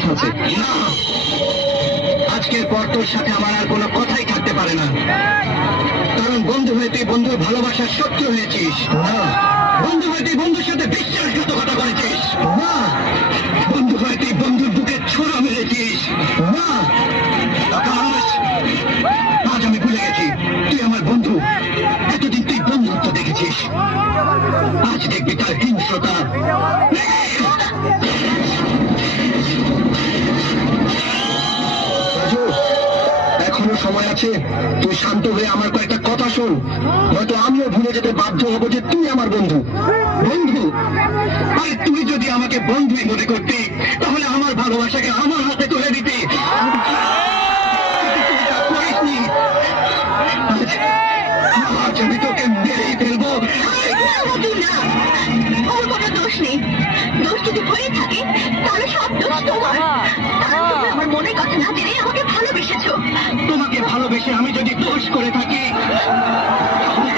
কথা আছে। আজকের পর তোর সাথে আমার আর কোনো কথাই থাকতে পারে না, কারণ বন্ধু হয়ে তুই বন্ধুর ভালোবাসার শত্রু হয়েছিস। বন্ধু হয়ে তুই বন্ধুর সাথে বিশ্বাসঘাতকতা করেছিস। বন্ধু হয়ে তুই বন্ধুর বুকে ছোড়া মেরেছিস। আজ আমি ভুলে গেছি তুই আমার বন্ধু। এতদিন তুই বন্ধুত্ব দেখেছিস, আজ দেখবি তার হিংস্রতা। এখনো সময় আছে, তুই শান্ত হয়ে আমার কয়েকটা কথা শোন, হয়তো আমিও ভুলে যেতে বাধ্য হব যে তুই আমার বন্ধু। বন্ধু? আরে তুই যদি আমাকে বন্ধুই মনে করতি তাহলে আমার ভালোবাসাকে আমার হাতে তুলে দিতি। আজ আমি তোকে মেরেই ফেলবো। ওর কোনো দোষ নেই, দোষ যদি হয়ে থাকে তাহলে সব দোষ তোমার। আমার মনের কথা না জেনে আমাকে ভালোবেসেছো। তোমাকে ভালোবেসে আমি যদি দোষ করে থাকি,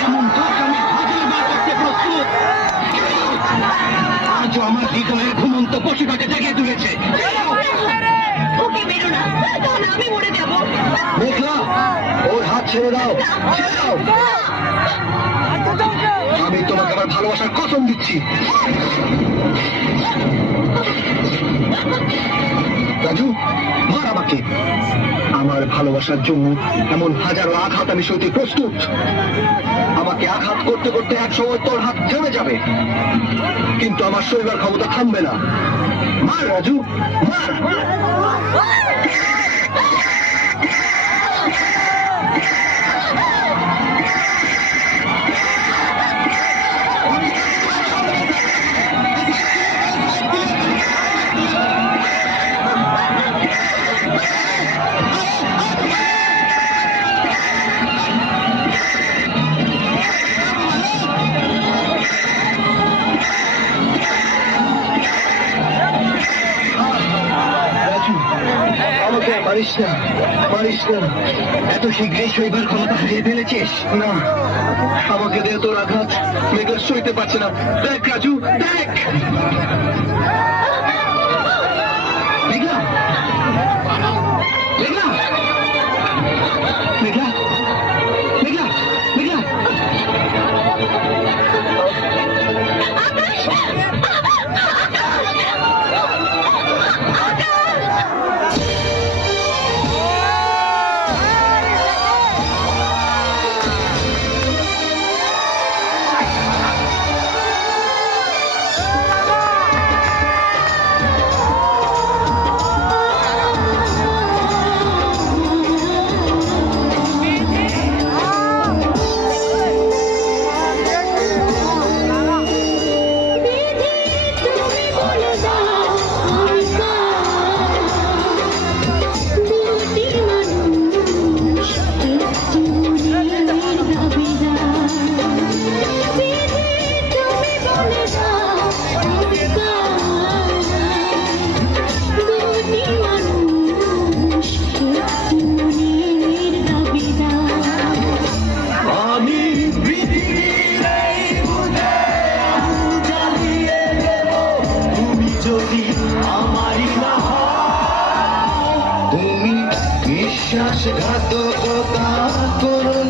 এমন দোষ আমি হাজারবার করতে প্রস্তুত। আজও আমার হৃদয়ের ঘুমন্ত পশুটাকে জেগে তুলেছে। ওকে মেরো না, তাহলে আমি মরে যাবো। মেঘলা, ওর হাত ছেড়ে দাও, ছেড়ে দাও। আমি তোমাকে আমার ভালোবাসার কসম দিচ্ছি। রাজু, মার আমাকে। আমার ভালোবাসার জন্য এমন হাজারো আঘাত আমি সইতে প্রস্তুত। আমাকে আঘাত করতে করতে এক সময় তোর হাত থেমে যাবে, কিন্তু আমার শরীরের ক্ষমতা থামবে না। মার রাজু, মার। পারিস না, পারিস না। এত শীঘ্রই সইবার ক্ষমতা হারিয়ে ফেলেছিস। না, আমাকে দে তোর আঘাত। মেঘলা সইতে পারছে না। দেখ রাজু, দেখ। মেঘলা, মেঘলা, মেঘলা, মেঘলা, মেঘলা। বিশ্বাসঘাতকতা করো